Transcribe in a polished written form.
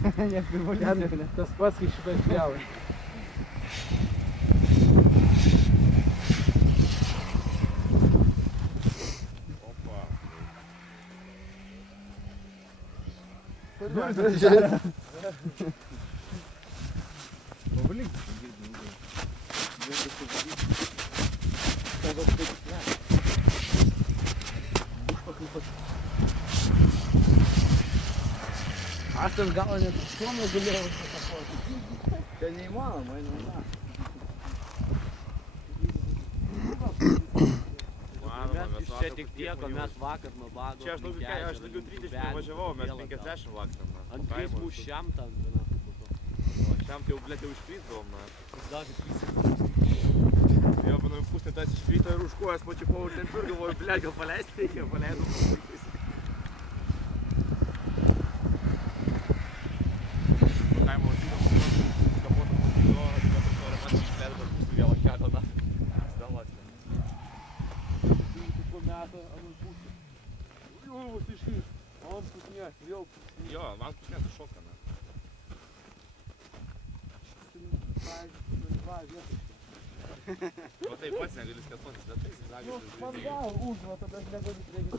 Ten tas pats, kai šitą išpjauja. Pavalyk. Aš tas gal net suomą galėjau pasakoti. Čia neįmanoma, Mes čia tik tiek, o mes vakar nuo bago. Čia aš daugiau 30 važiavau, mes 50 vaksam. Ant teismų šiam ten. Šiam tai jau, blėt, jau iškrysdavom, na. Dar tik Jo, manau, pusnį tas iškrito ir už kojas pačiupau ir ten tur galvoju, blėt, gal paleisti reikia, paleidau. Kaimo atsidam, kapotas matydavo, atsidam, man išleidau, pusnį vėl ant kelio, na. Stelas ten. po metų ant pusę. Jau, vos iškrys. Ant pusnės, vėl pusnės. Jo, man pusnės iššoka, na. O tai pats negali skėtotis, bet tai Man gal užva, tada aš negaliu prieiti.